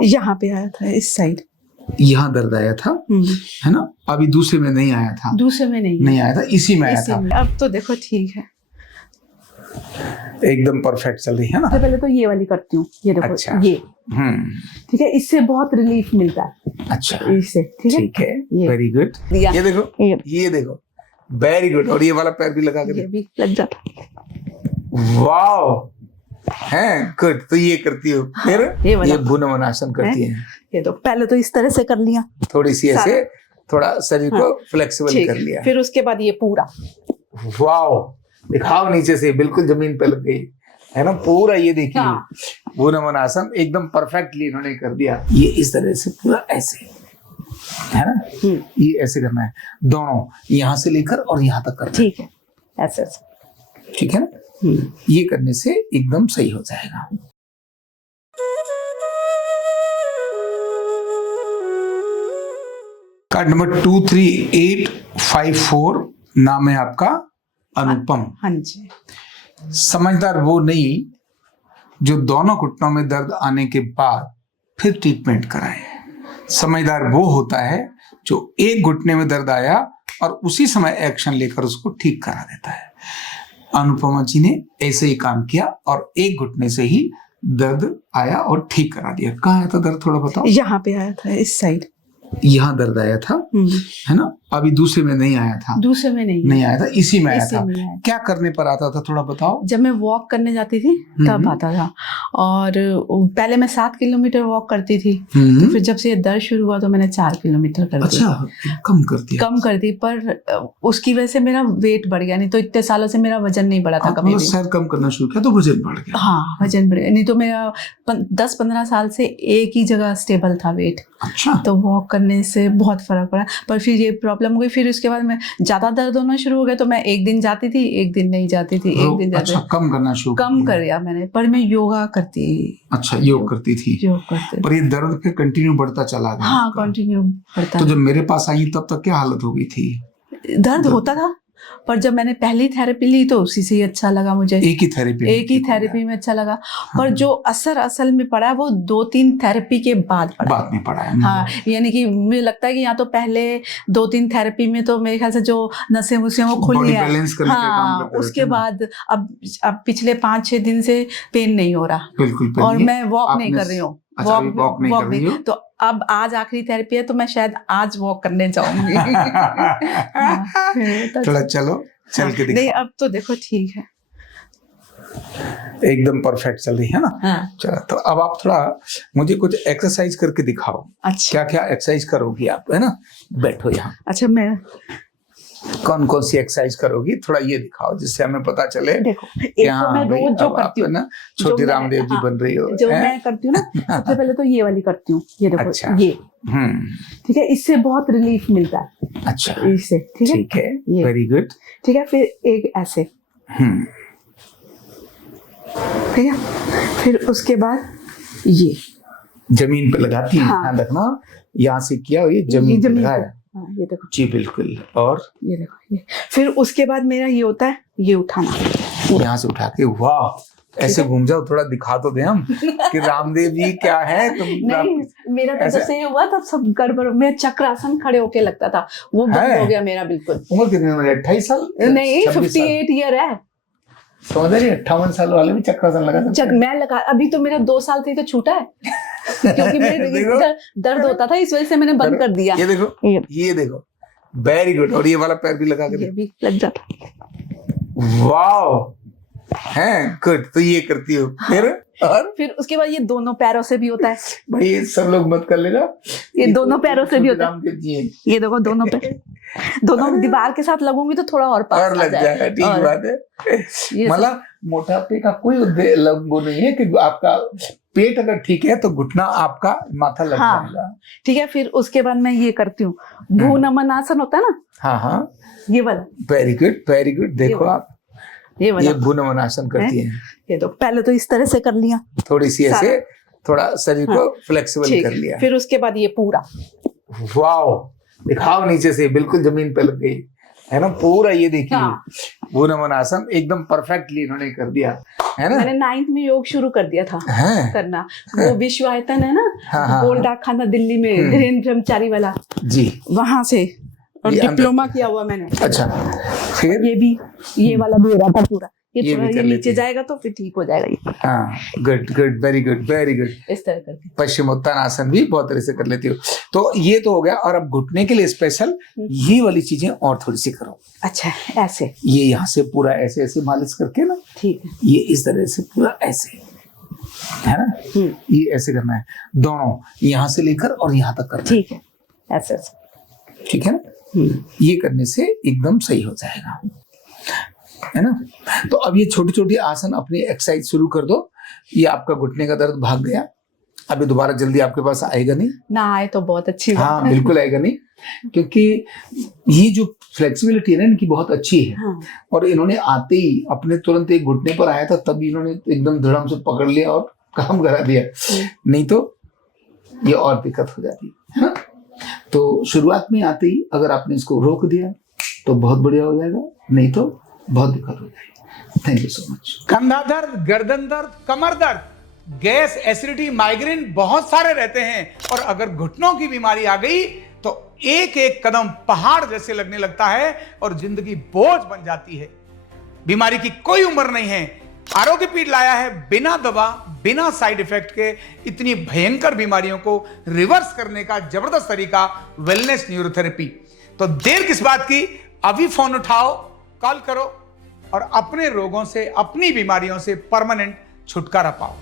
बताओ। यहाँ पे आया था, इस साइड यहाँ दर्द आया था, है ना? अभी दूसरे में नहीं आया था। दूसरे में नहीं आया था, इसी में आया था। अब तो देखो ठीक है, एकदम परफेक्ट चल रही है ना। सबसे पहले तो ये वाली करती हूँ, ये देखो। अच्छा। ये ठीक है, इससे बहुत रिलीफ मिलता है। अच्छा, इससे ठीक है। Very good. ये देखो, ये देखो, वेरी गुड। और ये वाला पैर भी लगा के ये भी लग जाता। वाओ, है गुड। तो ये करती हो, फिर ये भुनमनासन करती है। ये तो पहले तो इस तरह से कर लिया, थोड़ी सी ऐसे, थोड़ा शरीर को फ्लेक्सिबल कर लिया। फिर उसके बाद ये पूरा, वाओ, दिखाओ नीचे से, बिल्कुल जमीन पे लग गई है ना पूरा। ये देखिए, भुनमनासन एकदम परफेक्टली इन्होंने कर दिया। ये इस तरह से पूरा ऐसे, है ना? ये ऐसे करना है, दोनों यहाँ से लेकर और यहाँ तक करना। ठीक है, ऐसे ऐसे, ठीक है ना? ये करने से एकदम सही हो जाएगा। कार्ड नंबर 23854, नाम है आपका अनुपम। हाँ जी। समझदार वो नहीं जो दोनों घुटनों में दर्द आने के बाद फिर ट्रीटमेंट कराए। समझदार वो होता है जो एक घुटने में दर्द आया और उसी समय एक्शन लेकर उसको ठीक करा देता है। अनुपमा जी ने ऐसे ही काम किया और एक घुटने से ही दर्द आया और ठीक करा दिया। कहाँ आया था दर्द, थोड़ा बताओ। यहाँ पे आया था, इस साइड। यहाँ दर्द आया था, है ना? अभी दूसरे में नहीं आया था। दूसरे में नहीं आया था, इसी में आया था। क्या करने पर आता था, थोड़ा बताओ। जब मैं वॉक करने जाती थी तब आता था, और पहले मैं 7 किलोमीटर वॉक करती थी, तो फिर जब से ये दर्द शुरू हुआ तो मैंने 4 किलोमीटर कर दिया। अच्छा, कम कर दी। पर उसकी वजह से मेरा वेट बढ़ गया, नहीं तो इतने सालों से मेरा वजन नहीं बढ़ा था कभी भी। सैर कम करना शुरू किया तो वजन बढ़ गया। हाँ, वजन बढ़ गया, नहीं तो मेरा 10-15 साल से एक ही जगह स्टेबल था वेट। अच्छा। तो वॉक करने से बहुत फर्क पड़ा, पर फिर ये प्रॉब्लम हो गई। फिर उसके बाद मैं ज्यादा दर्द होना शुरू हो गया, तो मैं एक दिन जाती थी, एक दिन नहीं जाती थी, एक दिन जाती। अच्छा, कम करना शुरू कम कर दिया मैंने, पर मैं योगा करती। अच्छा, योग करती थी। पर ये दर्द फिर कंटिन्यू बढ़ता चला गया। हाँ, कंटिन्यू बढ़ता। तो जब मेरे पास आई तब तक क्या हालत हो गई थी? दर्द होता था, पर जब मैंने पहली थेरेपी ली तो उसी से ही अच्छा लगा मुझे। एक ही थेरेपी में अच्छा लगा। पर जो असर असल में पड़ा वो 2-3 थेरेपी के बाद पड़ा है। हाँ, यानी कि मुझे लगता है कि यहाँ तो पहले 2-3 थेरेपी में तो मेरे ख्याल से जो नसें वो खुल गया। हाँ, उसके बाद अब पिछले 5-6 दिन से पेन नहीं हो रहा। बिल्कुल। और मैं वॉक नहीं कर रही हूँ। वॉक नहीं कर रही हो? तो अब आज आखिरी थेरेपी है, तो मैं शायद आज वॉक करने जाऊंगी। थोड़ा चलो, चल के दिखाओ। नहीं, अब तो देखो ठीक है, एकदम परफेक्ट चल रही है ना। हाँ। चलो, तो अब आप थोड़ा मुझे कुछ एक्सरसाइज करके दिखाओ। अच्छा। क्या क्या एक्सरसाइज करोगी आप, है ना? बैठो यहाँ। अच्छा, मैं कौन कौन सी एक्सरसाइज करोगी, थोड़ा ये दिखाओ जिससे हमें पता चले। देखो, एक तो मैं रोज जो करती हूँ ना, छोटी रामदेव जी बन रही हो। जो मैं करती हूँ ना, सबसे पहले तो ये वाली करती हूँ, ये देखो। अच्छा। ये ठीक है, इससे बहुत रिलीफ मिलता है। अच्छा, इससे ठीक है, वेरी गुड। ठीक है, फिर एक ऐसे, ठीक है, फिर उसके बाद ये जमीन पे लगाती है। ध्यान रखना, यहाँ से किया ये जमीन पे लगाया। ये देखो जी, बिल्कुल। और ये देखो, ये फिर उसके बाद मेरा ये होता है, ये उठाना, यहाँ से उठा के। वाह, ऐसे घूम जाओ, थोड़ा दिखा तो दे हम कि रामदेव जी क्या है। नहीं, मेरा तो जब से ये हुआ तब सब गड़बड़। मैं चक्रासन खड़े होके लगता था, वो बंद हो गया मेरा बिल्कुल। उम्र कितनी है? 28 साल? नहीं, 58 ईयर है। समझ रही? 58 साल वाले भी चक्रासन लगा। मैं लगा, अभी तो मेरा 2 साल से तो छूटा है। क्योंकि मेरे दर्द होता था, इस वजह से मैंने बंद कर दिया। ये देखो, ये देखो, वेरी गुड। और ये वाला पैर भी लगा के, ये भी लग जाता। वाओ, है गुड। तो ये करती हो, फिर उसके बाद ये दोनों पैरों से भी होता है। भाई ये सब लोग मत कर लेगा, ये दोनों पैरों से भी होता है। ये देखो, दोनों पैर, दोनों दीवार के साथ लगूंगी तो थोड़ा और पास लग जाएगा। ठीक बात है। मतलब मोटापे का कोई वो नहीं है कि आपका पेट अगर ठीक है तो घुटना आपका माथा लग जाएगा। ठीक है, फिर उसके बाद मैं ये करती हूँ, भुनमनासन होता है ना। हाँ, ये वाला। Very good, very good. देखो आप ये भुनमनासन करती है। ये तो पहले तो इस तरह से कर लिया, थोड़ी सी ऐसे, थोड़ा शरीर को फ्लेक्सिबल कर लिया। फिर उसके बाद ये पूरा, वाओ, दिखाओ नीचे से, बिल्कुल जमीन पे लग गई है ना पूरा। ये देखिए, भुनमनासन एकदम परफेक्टली इन्होंने कर दिया है ना? मैंने 9th में योग शुरू कर दिया था है? करना। वो विश्व आयतन है ना, हाँ, गोल्ड डाकखाना दिल्ली में, धीरेन्द्र ब्रह्मचारी वाला, जी, वहां से, और ये डिप्लोमा किया हुआ मैंने। अच्छा, फिर ये भी, ये वाला भी हो रहा था पूरा, ये ये भी थोड़ा कर ये लेती नीचे है। जाएगा तो फिर ठीक हो जाएगा ये, हाँ, good good, very good, very good. इस तरह करके। पश्चिमोत्तानासन भी बहुत तरह से कर लेती हो। तो ये तो हो गया, और अब घुटने के लिए स्पेशल ये वाली चीजें और थोड़ी सी करो। अच्छा, ऐसे, ये यहाँ से पूरा ऐसे ऐसे मालिश करके ना, ठीक है, ये इस तरह से पूरा ऐसे, है ना, ये ऐसे करना है, दोनों यहाँ से लेकर और यहाँ तक करना है। ठीक है, ऐसे ऐसे, ठीक है ना, ये करने से एकदम सही हो जाएगा, है ना। तो अब ये छोटी छोटी आसन अपनी एक्सरसाइज शुरू कर दो। ये आपका घुटने का दर्द भाग गया, अभी दोबारा जल्दी आपके पास आएगा नहीं। ना आए तो बहुत अच्छी बात हाँ, है। बिल्कुल आएगा नहीं, क्योंकि ये जो फ्लेक्सिबिलिटी है ना इनकी बहुत अच्छी है। हाँ। और इन्होंने आते ही अपने तुरंत एक घुटने पर आया था, तब इन्होंने एकदम धड़म से पकड़ लिया और काम करा दिया, नहीं तो ये और दिक्कत हो जाती है ना। तो शुरुआत में आते ही अगर आपने इसको रोक दिया तो बहुत बढ़िया हो जाएगा, नहीं तो बहुत दिक्कत हो जाएगी। Thank you so much. कंधा दर्द, गर्दन दर्द, कमर दर्द, गैस, एसिडिटी, माइग्रेन बहुत सारे रहते हैं, और अगर घुटनों की बीमारी आ गई तो एक एक कदम पहाड़ जैसे लगने लगता है और जिंदगी बोझ बन जाती है। बीमारी की कोई उम्र नहीं है। आरोग्य पीठ लाया है बिना दवा, बिना साइड इफेक्ट के इतनी भयंकर बीमारियों को रिवर्स करने का जबरदस्त तरीका, वेलनेस न्यूरोथेरेपी। तो देर किस बात की, अभी फोन उठाओ, कॉल करो और अपने रोगों से, अपनी बीमारियों से परमानेंट छुटकारा पाओ।